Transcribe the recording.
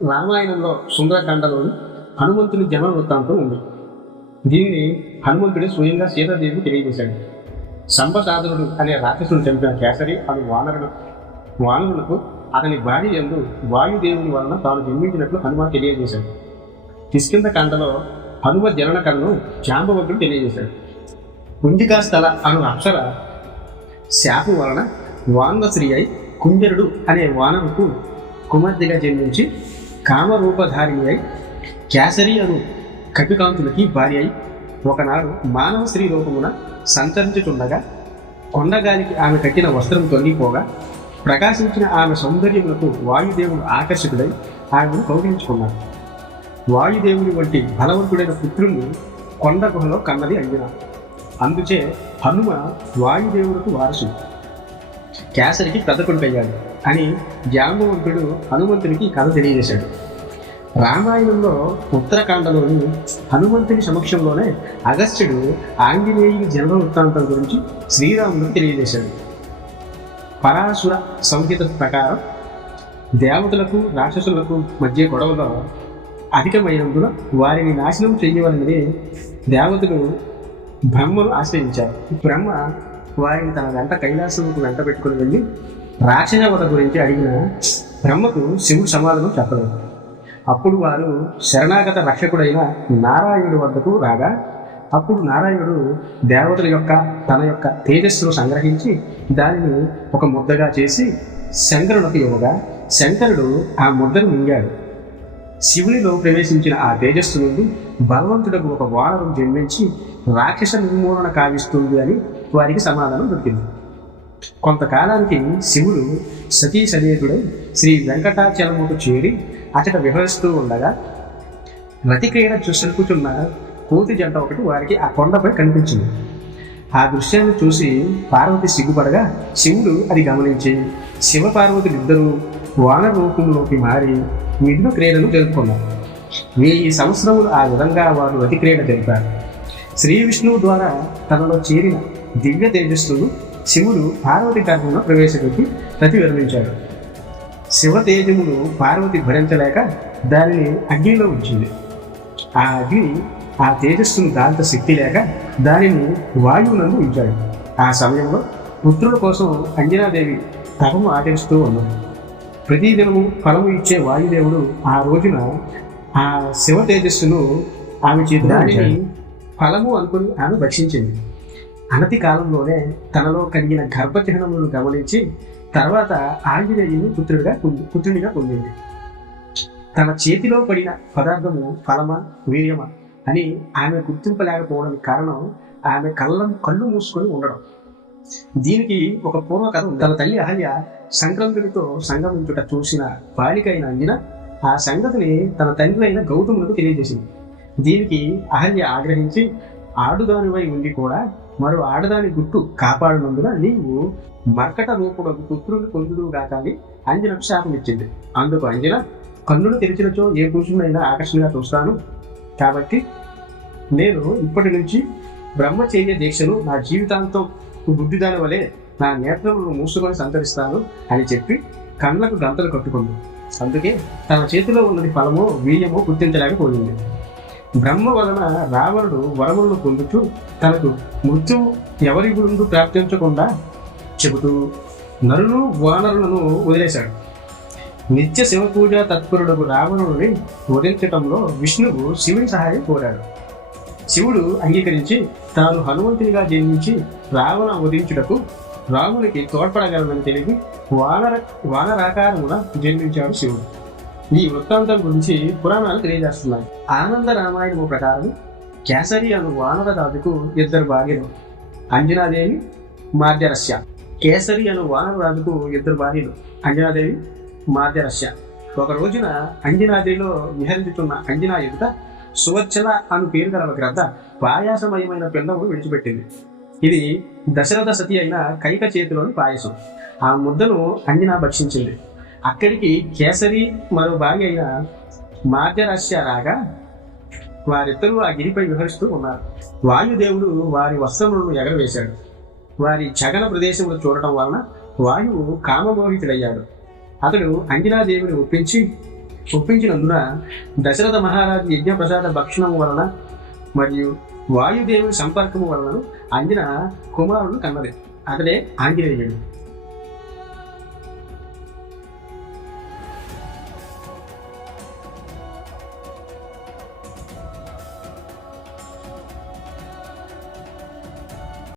రామాయణంలో సుందరకాండలోని హనుమంతుని జన్మ వృత్తాంతం ఉంది. దీన్ని హనుమంతుడు స్వయంగా సీతాదేవికి తెలియజేశాడు. సంపసాధనుడు అనే రాక్షసుని చంపిన కేసరి అను వానరులకు అతని భార్య యందు వాయుదేవుని వలన తాను జన్మించినట్లు హనుమ తెలియజేశాడు. కిష్కింధకాండలో హనుమ జనన కథను జాంబవతుడు తెలియజేశాడు. కుంజికాస్థల అను అక్షర శాపం వలన వాంగశ్రీ అయి కుంజరుడు అనే వానరుకు కుమార్తెగా జన్మించి కామరూపధారిణి అయి కేసరి అను కపికాంతులకి భార్య అయి ఒకనాడు మానవ స్త్రీ రూపమున సంచరించుతుండగా కొండగాలికి ఆమె కట్టిన వస్త్రం తొలగిపోగా ప్రకాశించిన ఆమె సౌందర్యములకు వాయుదేవుడు ఆకర్షితుడై ఆమెను కౌగిలించుకున్నాడు. వాయుదేవుని వంటి బలవంతుడైన పుత్రుణ్ణి కొండ గుహలో కన్నది అంజన. అందుచే హనుమ వాయుదేవులకు వారసుడు, కేసరికి పెద్దకొడుకయ్యాడు అని జాంబవంతుడు హనుమంతునికి కథ తెలియజేశాడు. రామాయణంలో ఉత్తరకాండలోని హనుమంతుని సమక్షంలోనే అగస్త్యుడు ఆంజనేయుని జన్మ వృత్తాంతం గురించి శ్రీరాముడికి తెలియజేశాడు. పరాశుర సంహిత ప్రకారం దేవతలకు రాక్షసులకు మధ్య గొడవలో అధికమైనందున వారిని నాశనం చేయవలనని దేవతలు బ్రహ్మను ఆశ్రయించారు. బ్రహ్మ వారిని తన వెంట కైలాసముకు వెంట పెట్టుకుని వెళ్ళి రాక్షసవధ గురించి అడిగిన బ్రహ్మకు శివుడు సమాధానం చెప్పలేదు. అప్పుడు వారు శరణాగత రక్షకుడైన నారాయణుడి వద్దకు రాగా అప్పుడు నారాయణుడు దేవతల యొక్క తన యొక్క తేజస్సును సంగ్రహించి దానిని ఒక ముద్దగా చేసి శంకరునికి ఇవ్వగా శంకరుడు ఆ ముద్దను మింగాడు. శివునిలో ప్రవేశించిన ఆ తేజస్సు నుండి బలవంతుడకు ఒక వానరం జన్మించి రాక్షస నిర్మూలన కావిస్తుంది అని వారికి సమాధానం దొరికింది. కొంతకాలానికి శివుడు సతీ సమేతుడై శ్రీ వెంకటాచలముకు చేరి అచట విహరిస్తూ ఉండగా రతిక్రీడ చూసలుకుతున్న కోతి జంట ఒకటి వారికి ఆ కొండపై కనిపించింది. ఆ దృశ్యాన్ని చూసి పార్వతి సిగ్గుపడగా శివుడు అది గమనించి శివపార్వతులిద్దరూ వానర రూపంలోకి మారి మిథున క్రీడను జరుపుకున్నారు. 1000 సంవత్సరములు ఆ విధంగా వారు రతిక్రీడ జరిపారు. శ్రీ విష్ణువు ద్వారా తనలో చేరిన దివ్య తేజస్సును శివుడు పార్వతి గర్భంలో ప్రవేశపెట్టి రతి విరమించాడు. శివ తేజమును పార్వతి భరించలేక దానిని అగ్నిలో ఉంచింది. ఆ అగ్ని ఆ తేజస్సును దాంత శక్తి లేక దానిని వాయువునందు ఉంచాడు. ఆ సమయంలో పుత్రుల కోసం అంజనాదేవి తపము ఆచరిస్తూ ఉన్నది. ప్రతిదినము ఫలము ఇచ్చే వాయుదేవుడు ఆ రోజున ఆ శివ తేజస్సును ఆమె చేతి దానిని ఫలము అనుకుని ఆమె భక్షించింది. అనతి కాలంలోనే తనలో కలిగిన గర్భచిహ్నములను గమనించి తర్వాత ఆంజనేయుని పుత్రునిగా పొందింది. తన చేతిలో పడిన పదార్థము ఫలమా వీర్యమా అని ఆమె గుర్తింపలేకపోవడానికి కారణం ఆమె కళ్ళు మూసుకొని ఉండడం. దీనికి ఒక పూర్వకథ ఉంది. తన తల్లి అహల్య సంక్రాంతుడితో సంగమించుట చూసిన బాలిక అయిన అంజన ఆ సంగతిని తన తండ్రి అయిన గౌతములకు తెలియజేసింది. దీనికి అహల్య ఆగ్రహించి ఆడుదానివై ఉండి కూడా మరో ఆడదాని గుట్టు కాపాడినందున నీవు మర్కట రూపుడు పుత్రుని పొందుదువుగాక అని అంజనకు శాపం ఇచ్చింది. అందుకు అంజన కన్నులు తెరిచినచో ఏ పురుషునైనా ఆకర్షణగా చూస్తాను, కాబట్టి నేను ఇప్పటి నుంచి బ్రహ్మచర్య దీక్షను నా జీవితాంతం బుద్ధిదాని వలె నా నేత్రములను మూసుకొని సంతరిస్తాను అని చెప్పి కళ్ళకు గంతలు కట్టుకుంది. అందుకే తన చేతిలో ఉన్నది ఫలమో వీర్యమో గుర్తించలేకపోయింది. బ్రహ్మ వలన రావణుడు వరములను పొందుతూ తనకు మృత్యు ఎవరి గుండు ప్రాప్తించకుండా చెబుతూ నరులు వానరులను వదిలేశాడు. నిత్య శివపూజ తత్పరుడు రావణుడిని వధించటంలో విష్ణువు శివుని సహాయం కోరాడు. శివుడు అంగీకరించి తాను హనుమంతునిగా జన్మించి రావణ వధించుటకు రామునికి తోడ్పడగలనని తెలిపి వానరాకారమున జన్మించాడు శివుడు. ఈ వృత్తాంతం గురించి పురాణాలు తెలియజేస్తున్నాయి. ఆనంద రామాయణము ప్రకారం కేసరి అను వానర రాజుకు 2 భార్యలు, అంజనాదేవి, మార్జరస్య. కేసరి అను వానర రాజుకు 2 భార్యలు, అంజనాదేవి, మార్జరస్య. ఒక రోజున అంజనాదేవిలో విహరించుతున్న అంజనా ఎదుట సువచ్చల అను పేరు గల గ్రద్ద పాయాసమయమైన పిండమును విడిచిపెట్టింది. ఇది దశరథ సతి అయిన కైక చేతిలోని పాయసం. ఆ ముద్దను అంజనా భక్షించింది. అక్కడికి కేసరి మరో భార్య అయిన మార్జరస్య రాగా వారిద్దరూ ఆ గిరిపై విహరిస్తూ ఉన్నారు. వాయుదేవుడు వారి వస్త్రములను ఎగరవేశాడు. వారి చగన ప్రదేశములు చూడటం వలన వాయువు కామమోహితుడయ్యాడు. అతడు అంజనాదేవిని ఒప్పించి ఒప్పించినందున దశరథ మహారాజు యజ్ఞప్రసాద భక్షణము వలన మరియు వాయుదేవుని సంపర్కము వలన అంజన కుమారుడు కన్నది. అతడే ఆంజనేయుడు.